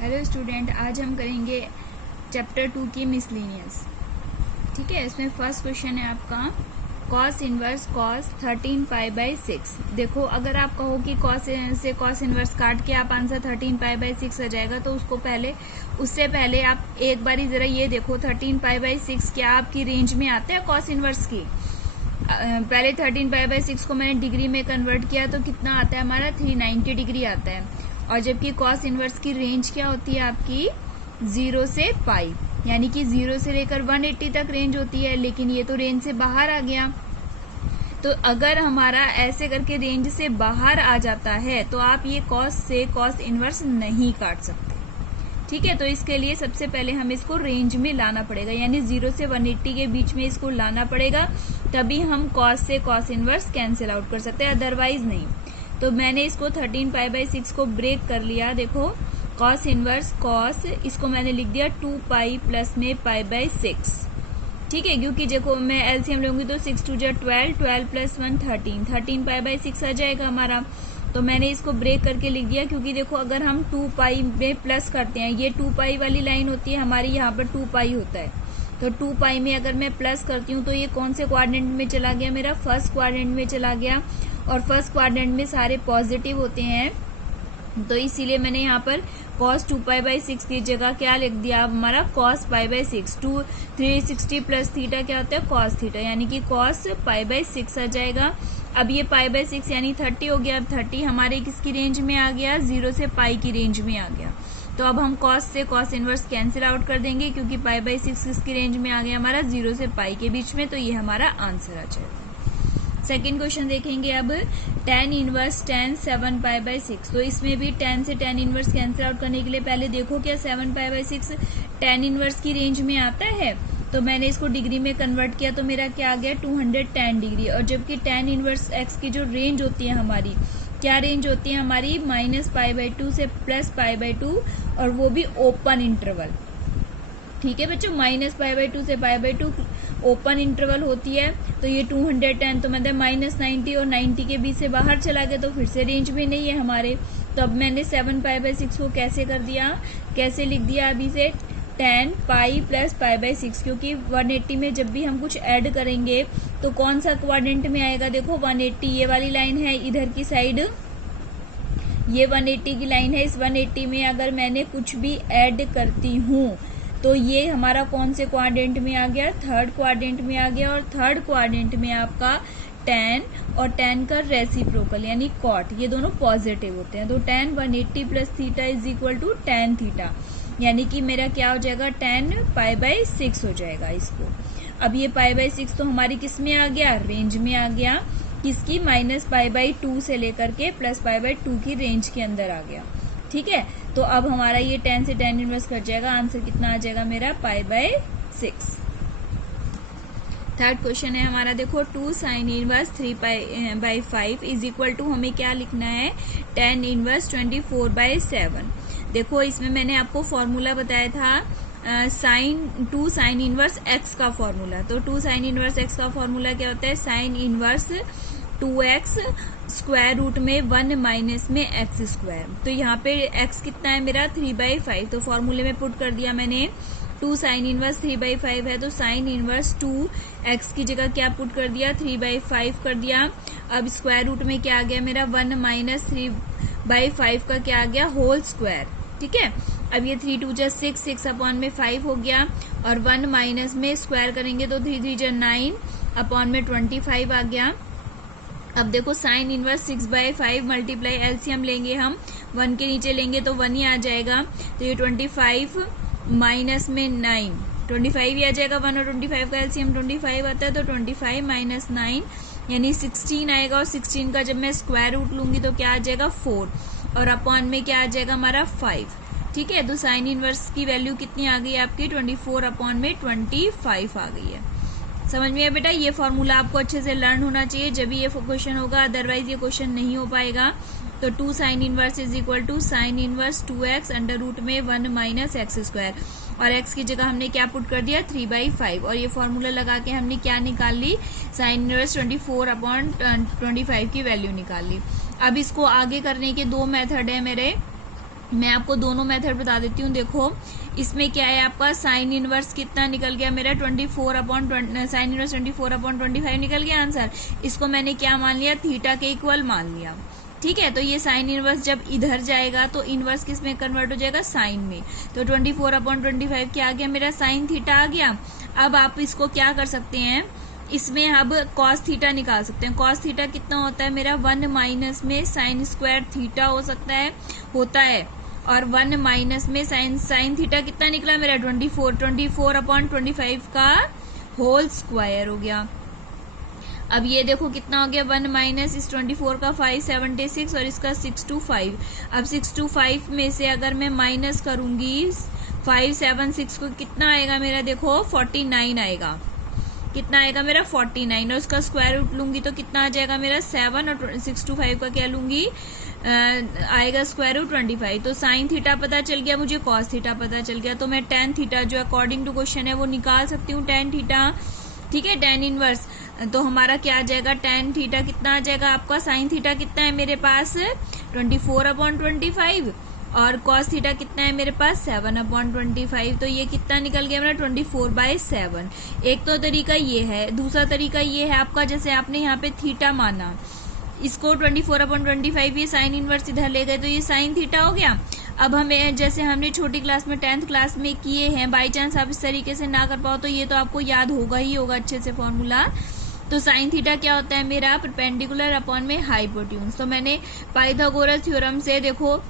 Hello student, आज हम करेंगे चैप्टर 2 की मिसलेनियस। ठीक है, इसमें फर्स्ट क्वेश्चन है आपका cos inverse cos 13 pi by 6। देखो, अगर आप कहो कि कॉस से कॉस इनवर्स काट के आप आंसर 13 पाई बाई 6 आ जाएगा, तो उससे पहले आप एक बारी जरा ये देखो 13 पाई बाई 6 क्या आपकी रेंज में आता है कॉस इनवर्स की। पहले 13 पाई बाई 6 को मैंने डिग्री में कन्वर्ट किया तो कितना आता है हमारा 390 डिग्री आता है। और जबकि कॉस इनवर्स की रेंज क्या होती है आपकी 0 से पाई, यानी कि 0 से लेकर 180 तक रेंज होती है, लेकिन ये तो रेंज से बाहर आ गया। तो अगर हमारा ऐसे करके रेंज से बाहर आ जाता है तो आप ये कॉस से कॉस इनवर्स नहीं काट सकते। ठीक है, तो इसके लिए सबसे पहले हम इसको रेंज में लाना पड़ेगा, यानी 0 से 180 के बीच में इसको लाना पड़ेगा, तभी हम कॉस से कॉस इनवर्स कैंसिल आउट कर सकते हैं, अदरवाइज नहीं। तो मैंने इसको 13 पाई बाई 6 को ब्रेक कर लिया। देखो, कॉस इनवर्स कॉस, इसको मैंने लिख दिया 2 पाई प्लस में पाई बाई 6। ठीक है, क्योंकि देखो मैं एलसीएम लूंगी तो 6 2 जा 12, 12 प्लस 1 13, 13 पाई बाई 6 आ जाएगा हमारा। तो मैंने इसको ब्रेक करके लिख दिया, क्योंकि देखो अगर हम 2 पाई में प्लस करते हैं, ये 2 पाई वाली लाइन होती है हमारी, यहाँ पर 2 पाई होता है, तो 2 पाई में अगर मैं प्लस करती हूँ तो ये कौन से क्वाड्रेंट में चला गया, मेरा फर्स्ट क्वाड्रेंट में चला गया। और फर्स्ट क्वाड्रेंट में सारे पॉजिटिव होते हैं, तो इसीलिए मैंने यहाँ पर cos 2 पाई बाई 6 की जगह क्या लिख दिया हमारा cos pi by 6। 360 plus theta क्या होता है cos थीटा, यानी कि cos पाई बाई 6 आ जाएगा। अब ये पाई बाई 6 यानी 30 हो गया। अब 30 हमारे किसकी रेंज में आ गया, 0 से पाई की रेंज में आ गया। तो अब हम cos से cos इनवर्स कैंसिल आउट कर देंगे, क्योंकि पाई बाई 6 किसकी रेंज में आ गया हमारा 0 से पाई के बीच में, तो ये हमारा आंसर आ जाएगा। सेकेंड क्वेश्चन देखेंगे अब tan inverse tan 7 pi by 6। तो इसमें भी tan से tan इनवर्स कैंसिल आउट करने के लिए पहले देखो क्या 7 पाई बाई 6 tan इनवर्स की रेंज में आता है। तो मैंने इसको डिग्री में कन्वर्ट किया तो मेरा क्या आ गया 210 डिग्री। और जबकि tan इनवर्स x की जो रेंज होती है हमारी, क्या रेंज होती है हमारी -π/2 से +π/2, और वो भी ओपन इंटरवल। ठीक है बच्चों, -π/2 से π/2 ओपन इंटरवल होती है। तो ये 210 तो मतलब -90 और 90 के बीच से बाहर चला गया, तो फिर से रेंज में नहीं है हमारे। तो अब मैंने 7 पाई बाई 6 को कैसे कर दिया, कैसे लिख दिया अभी से tan pi plus pi by 6, क्योंकि 180 में जब भी हम कुछ ऐड करेंगे तो कौन सा क्वाड्रेंट में आएगा। देखो 180 ये वाली लाइन है, इधर की साइड ये 180 की लाइन है। इस 180 में अगर मैंने कुछ भी ऐड करती हूँ तो ये हमारा कौन से क्वाड्रेंट में आ गया, थर्ड क्वाड्रेंट में आ गया। और थर्ड क्वाड्रेंट में आपका tan और tan का रेसिप्रोकल यानी कॉट, ये दोनों पॉजिटिव होते हैं। तो tan 180 plus theta is equal to tan theta, यानी कि मेरा क्या हो जाएगा tan पाई बाई 6 हो जाएगा इसको। अब ये पाई बाई 6 तो हमारी किस में आ गया, रेंज में आ गया, किसकी -π/2 से लेकर के +π/2 की रेंज के अंदर आ गया। ठीक है, तो अब हमारा ये tan से tan इनवर्स कट जाएगा, आंसर कितना आ जाएगा मेरा π/6। थर्ड क्वेश्चन है हमारा, देखो 2 sine inverse 3π/5 is equal to, हमें क्या लिखना है tan इनवर्स 24/7। देखो इसमें मैंने आपको फॉर्मूला बताया था टू साइन इनवर्स x का फॉर्मूला। तो 2 साइन इनवर्स x का फॉर्मूला क्या होता है, sign inverse 2x square root में 1 माइनस में x स्क्वायर। तो यहाँ पे x कितना है मेरा 3/5, तो फॉर्मूले में पुट कर दिया मैंने 2 साइन इनवर्स 3/5 है, तो साइन इनवर्स 2x की जगह क्या पुट कर दिया 3/5 कर दिया। अब स्क्वायर रूट में क्या आ गया मेरा 1 माइनस 3/5 का क्या आ गया होल स्क्वायर। ठीक है, अब ये 3 2 जा 6, 6 अपॉन में 5 हो गया, और 1 माइनस में स्क्वायर करेंगे तो 3 3 जा 9 अपॉन में 25 आ गया। अब देखो साइन इनवर्स 6/5 मल्टीप्लाई एलसीएम लेंगे हम, 1 के नीचे लेंगे तो 1 ही आ जाएगा। तो ये 25 माइनस में 9, 25 ही आ जाएगा। 1 और 25 का एलसीएम 25 आता है, तो 25 माइनस 9 यानी 16 आएगा। और 16 का जब मैं स्क्वायर रूट लूंगी तो क्या आ जाएगा 4, और अपॉन में क्या आ जाएगा हमारा 5। ठीक है, तो साइन इनवर्स की वैल्यू कितनी आ गई आपकी 24 अपॉन में 25 आ गई है। समझ में है बेटा, ये फॉर्मूला आपको अच्छे से लर्न होना चाहिए जब ये क्वेश्चन होगा, अदरवाइज ये क्वेश्चन नहीं हो पाएगा। तो 2 sine inverse is equal to sine inverse 2x under root में 1 माइनस एक्स स्क्वायर, और x की जगह हमने क्या पुट कर दिया 3/5, और ये फॉर्मूला लगा के हमने क्या निकाल ली साइन इनवर्स 24 अपॉन 25 की वैल्यू निकाल ली। अब इसको आगे करने के दो मेथड है मेरे। मैं आपको दोनों मेथड बता देती हूँ। देखो इसमें क्या है आपका साइन इनवर्स कितना निकल गया मेरा 24/20, साइन इनवर्स 24/25 निकल गया आंसर। इसको मैंने क्या मान लिया, थीटा के इक्वल मान लिया। ठीक है, तो ये साइन इनवर्स जब इधर जाएगा तो इनवर्स किस में कन्वर्ट हो जाएगा, साइन में। तो 24/25 क्या आ गया मेरा, साइन थीटा आ गया। अब आप इसको क्या कर सकते हैं, इसमें अब कॉस थीटा निकाल सकते हैं। कॉस थीटा कितना होता है मेरा, 1 माइनस में साइन स्क्वायर थीटा हो सकता है, होता है। और 1 माइनस में साइन थीटा कितना निकला मेरा, 24/25 का होल स्क्वायर हो गया। अब ये देखो कितना हो गया, 1 माइनस इस 24 का 576 और इसका 625। अब 625 में से अगर मैं माइनस करूंगी 576 को, कितना आएगा मेरा, देखो 49 आएगा। कितना आएगा मेरा 49, और उसका स्क्वायर रूट लूंगी तो कितना आ जाएगा मेरा 7, और 625 का क्या लूंगी, आएगा स्क्वायर रूट 25। तो साइन थीटा पता चल गया मुझे, कॉस थीटा पता चल गया, तो मैं टेन थीटा जो अकॉर्डिंग टू क्वेश्चन है वो निकाल सकती हूँ, टेन थीटा। ठीक है, टेन इनवर्स, तो हमारा क्या आ जाएगा, टेन थीटा कितना आ जाएगा आपका, साइन थीटा कितना है मेरे पास 24/25, और कॉस थीटा कितना है मेरे पास 7/25। तो ये कितना निकल गया मेरा 24/7। एक तो तरीका ये है, दूसरा तरीका ये है आपका, जैसे आपने यहाँ पे थीटा माना, इसको 24/25 ये साइन इनवर्स इधर ले गए तो ये साइन थीटा हो गया। अब हमें जैसे हमने छोटी क्लास में 10th क्लास में किए हैं, बाई चांस आप इस तरीके से ना कर पाओ तो ये तो आपको याद होगा ही होगा अच्छे से फॉर्मूला। तो साइन थीटा क्या होता है मेरा, परपेंडिकुलर अपॉन में हाइपोटेन्यूज। तो मैंने पाइथागोरस थ्योरम से देखो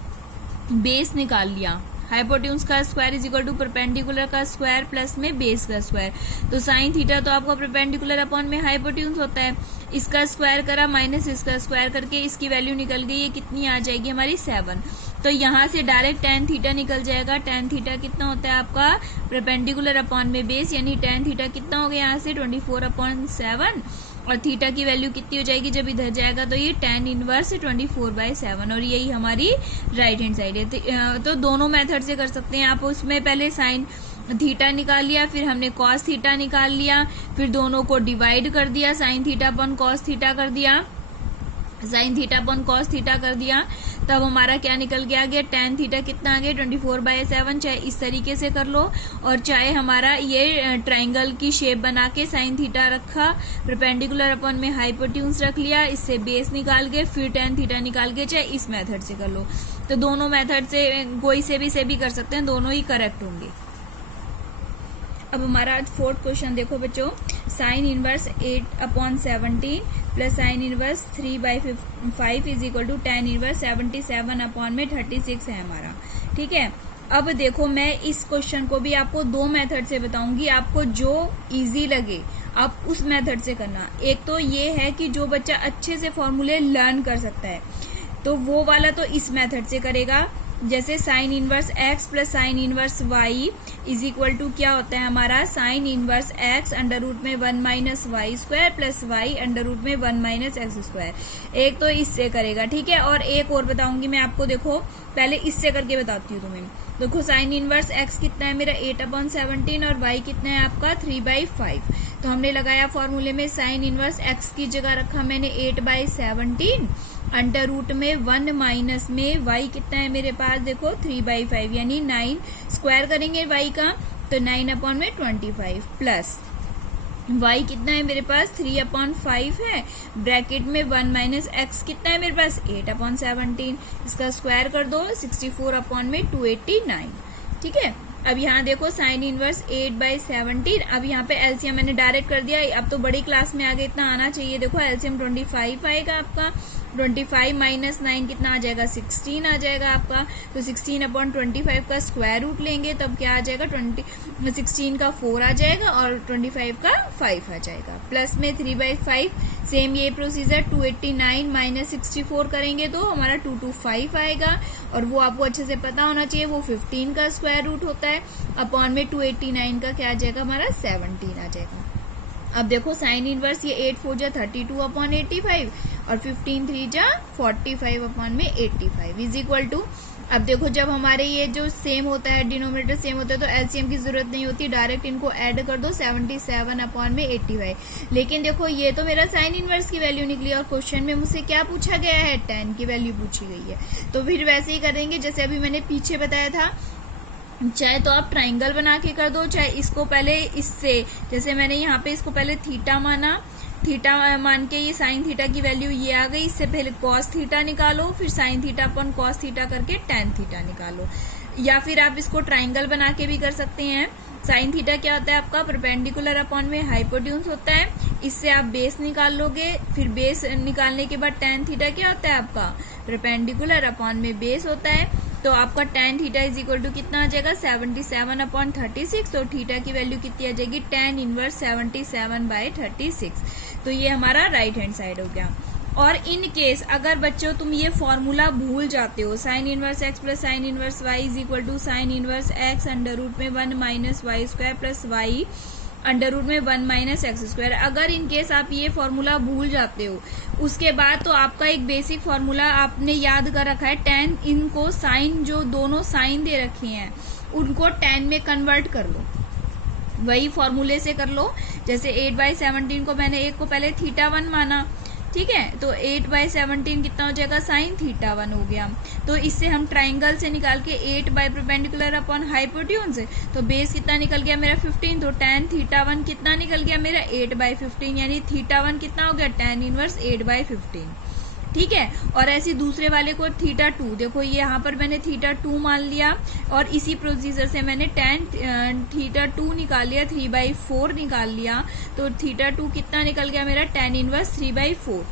बेस निकाल लिया, हाइपोटेन्यूज का square is equal to perpendicular का स्क्वायर प्लस में बेस का स्क्वायर। तो साइन थीटा तो आपका परपेंडिकुलर अपॉन में हाइपोटेन्यूज होता है, इसका स्क्वायर करा माइनस इसका स्क्वायर करके इसकी वैल्यू निकल गई, ये कितनी आ जाएगी हमारी 7। तो यहाँ से डायरेक्ट टेन थीटा निकल जाएगा। टेन थीटा कितना होता है आपका परपेंडिकुलर अपॉन में बेस, यानी टेन थीटा कितना हो गया यहाँ से 24/7, और थीटा की वैल्यू कितनी हो जाएगी जब इधर जाएगा, तो ये टेन इनवर्स 24/7, और यही हमारी राइट हैंड साइड है। तो दोनों मेथड से कर सकते हैं आप। उसमें पहले साइन थीटा निकाल लिया, फिर हमने कॉस थीटा निकाल लिया, फिर दोनों को डिवाइड कर दिया, sine theta upon cos theta कर दिया, sine theta upon cos theta कर दिया, तब हमारा क्या निकल के आ गया, टेन थीटा कितना आ गया 24/7। चाहे इस तरीके से कर लो, और चाहे हमारा ये ट्राइंगल की शेप बना के साइन थीटा रखा, परपेंडिकुलर अपॉन में हाइपोटेन्यूज रख लिया, इससे बेस निकाल के फिर टेन थीटा निकाल के, चाहे इस मेथड से कर लो। तो दोनों मेथड से कोई से भी कर सकते हैं, दोनों ही करेक्ट होंगे। अब हमारा आज फोर्थ क्वेश्चन देखो बच्चों, sine inverse 8/17 plus sine inverse 3/5 is equal to tan inverse 77/36 है हमारा। ठीक है, अब देखो मैं इस क्वेश्चन को भी आपको दो मेथड से बताऊंगी, आपको जो इजी लगे आप उस मेथड से करना। एक तो ये है कि जो बच्चा अच्छे से फॉर्मूले लर्न कर सकता है तो वो वाला तो इस मेथड से करेगा, जैसे sine inverse x plus sine inverse y is equal to क्या होता है हमारा, sine inverse x under root में 1 minus y square plus y under root में 1 माइनस एक्स स्क्वायर। एक तो इससे करेगा, ठीक है। और एक और बताऊंगी मैं आपको, देखो पहले इससे करके बताती हूँ तुम्हें। देखो साइन इनवर्स x कितना है मेरा 8/17 और y कितना है आपका 3/5। तो हमने लगाया फॉर्मूले में, साइन इनवर्स x की जगह रखा मैंने 8/17 अंडर रूट में 1 माइनस में y कितना है मेरे पास, देखो 3/5, यानी 9 स्क्वायर करेंगे y का तो 9/25 प्लस y कितना है मेरे पास 3/5 है, ब्रैकेट में 1 माइनस x कितना है मेरे पास 8/17, इसका स्क्वायर कर दो 64/289। ठीक है, अब यहाँ देखो साइन इनवर्स 8/17, अब यहाँ पे एलसीएम मैंने डायरेक्ट कर दिया, अब तो बड़ी क्लास में आगे इतना आना चाहिए। देखो एलसीएम 25 आएगा आपका, 25 माइनस 9 कितना आ जाएगा 16 आ जाएगा आपका। तो 16/25 का स्क्वायर रूट लेंगे तब क्या आ जाएगा 16 का 4 आ जाएगा और 25 का 5 आ जाएगा, प्लस में 3/5। सेम ये प्रोसीजर 289 माइनस 64 करेंगे तो हमारा 225 आएगा, और वो आपको अच्छे से पता होना चाहिए वो 15 का स्क्वायर रूट होता है, अपॉन में 289 का क्या आ जाएगा हमारा 17 आ जाएगा। अब देखो साइन इनवर्स ये 8 4 जा 32/85 और 15 3 जा 45/85 इज इक्वल टू अब देखो जब हमारे ये जो सेम होता है, डिनोमिनेटर सेम होता है, तो एलसीएम की जरूरत नहीं होती, डायरेक्ट इनको ऐड कर दो 77 अपॉन में 85। लेकिन देखो ये तो मेरा साइन इनवर्स की वैल्यू निकली और क्वेश्चन में मुझसे क्या पूछा गया है, tan की वैल्यू पूछी गई है। तो फिर वैसे ही करेंगे जैसे अभी मैंने पीछे बताया था, चाहे तो आप ट्राइंगल बना के कर दो, चाहे इसको पहले इससे, जैसे मैंने यहाँ पे इसको पहले थीटा माना, थीटा मान के ये साइन थीटा की वैल्यू ये आ गई, इससे पहले कॉस थीटा निकालो, फिर sine theta upon cos theta करके tan थीटा निकालो। या फिर आप इसको ट्राइंगल बना के भी कर सकते हैं। साइन थीटा क्या होता है आपका, परपेंडिकुलर अपॉन में हाइपोटेन्यूज होता है, इससे आप बेस निकाल लोगे, फिर बेस निकालने के बाद tan थीटा क्या होता है आपका, परपेंडिकुलर अपॉन में बेस होता है। तो आपका tan theta is equal to कितना आ जाएगा, 77 अपॉन 36। तो थीटा की वैल्यू कितनी आ जाएगी, tan इनवर्स 77/36। तो ये हमारा राइट हैंड साइड हो गया। और इन केस अगर बच्चों तुम ये फॉर्मूला भूल जाते हो, sine inverse x plus sine inverse y is equal to sine inverse x under root में 1 minus y square plus y under root में 1 माइनस एक्स स्क्वायर, अगर इन केस आप ये फॉर्मूला भूल जाते हो, उसके बाद तो आपका एक बेसिक फॉर्मूला आपने याद कर रखा है, tan इनको साइन, जो दोनों साइन दे रखे हैं उनको tan में कन्वर्ट कर लो, वही फॉर्मूले से कर लो। जैसे 8/17 को मैंने एक को पहले θ1 माना, ठीक है, तो 8/17 कितना हो जाएगा, साइन θ1 हो गया। तो इससे हम ट्राइंगल से निकाल के 8 बाय परपेंडिकुलर अपॉन हाइपोटेन्यूज, तो बेस कितना निकल गया मेरा 15, तो tan θ1 कितना निकल गया मेरा 8/15, यानी θ1 कितना हो गया, tan इनवर्स 8/15, ठीक है। और ऐसे दूसरे वाले को θ2, देखो ये यहाँ पर मैंने θ2 मान लिया और इसी प्रोसीजर से मैंने tan θ2 निकाल लिया, 3/4 निकाल लिया, तो θ2 कितना निकल गया मेरा, tan इनवर्स 3/4।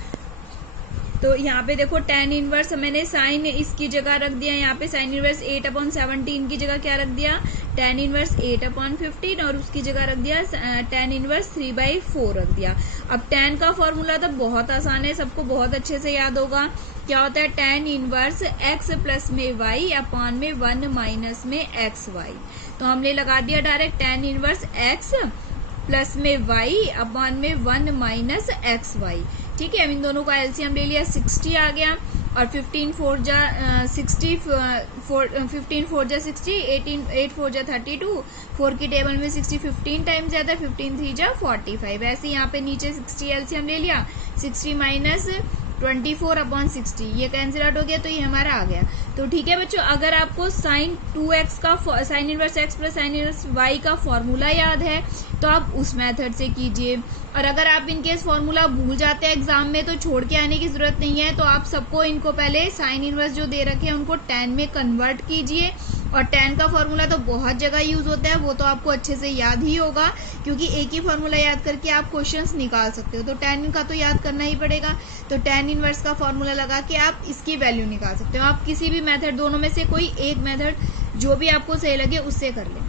तो यहाँ पे देखो tan इनवर्स मैंने साइन इसकी जगह रख दिया, यहाँ पे साइन इनवर्स 8/17 की जगह क्या रख दिया, tan इनवर्स 8/15, और उसकी जगह रख दिया tan इनवर्स 3/4 रख दिया। अब tan का फॉर्मूला तो बहुत आसान है, सबको बहुत अच्छे से याद होगा। क्या होता है, tan इनवर्स x प्लस में y अपॉन में 1 माइनस में एक्स वाई। तो हमने लगा दिया direct tan inverse x plus में y अपॉन में 1 माइनस एक्स वाई, ठीक है। इन दोनों का एलसीएम ले लिया, 60 आ गया, और 15 4 जा 60, 15 4 जा 60, 8 4 जा 32, 4 की टेबल में 60 15 टाइम्स जाता है, 15 3 जा 45। ऐसे यहाँ पे नीचे 60 एलसीएम ले लिया, 60 माइनस 24/60, ये कैंसिल आउट हो गया, तो ये हमारा आ गया। तो ठीक है बच्चों, अगर आपको साइन 2x का, sign inverse x plus sine inverse y का फॉर्मूला याद है तो आप उस मेथड से कीजिए। और अगर आप इनकेस फॉर्मूला भूल जाते हैं एग्जाम में तो छोड़ के आने की जरूरत नहीं है, तो आप सबको इनको पहले साइन इनवर्स जो दे रखे हैं उनको tan में कन्वर्ट कीजिए। और tan का फॉर्मूला तो बहुत जगह यूज होता है, वो तो आपको अच्छे से याद ही होगा, क्योंकि एक ही फॉर्मूला याद करके आप क्वेश्चंस निकाल सकते हो। तो tan का तो याद करना ही पड़ेगा, तो tan इनवर्स का फॉर्मूला लगा के आप इसकी वैल्यू निकाल सकते हो। आप किसी भी मेथड, दोनों में से कोई एक मेथड जो भी आपको सही लगे उससे कर लें।